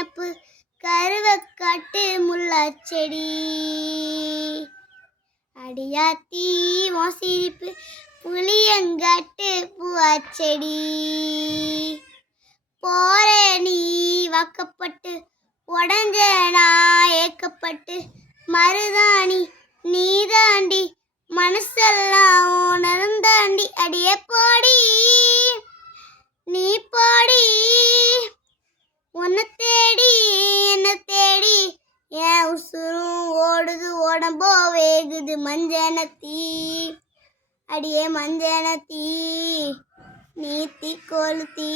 நினப்பு கருவக்காட்டு முள்ளாச்செடி அடியாத்தி உன் சிரிப்பு புளியங்காட்டு பூவாச்செடி போற நீ வாக்கப்பட்டு உடஞ்ச நான் ஏக்கப்பட்டு மருதாணி நீதாண்டி மனசெல்லாம் உணர்ந்தாண்டி அடியே போடி நீ போடி உன்னை தேடி என்ன தேடி என் உசுரும் ஓடுது உடம்போ வேகுது மஞ்சனத்தீ அடியே மஞ்சனத்தீ நீ தீக்கோளு தீ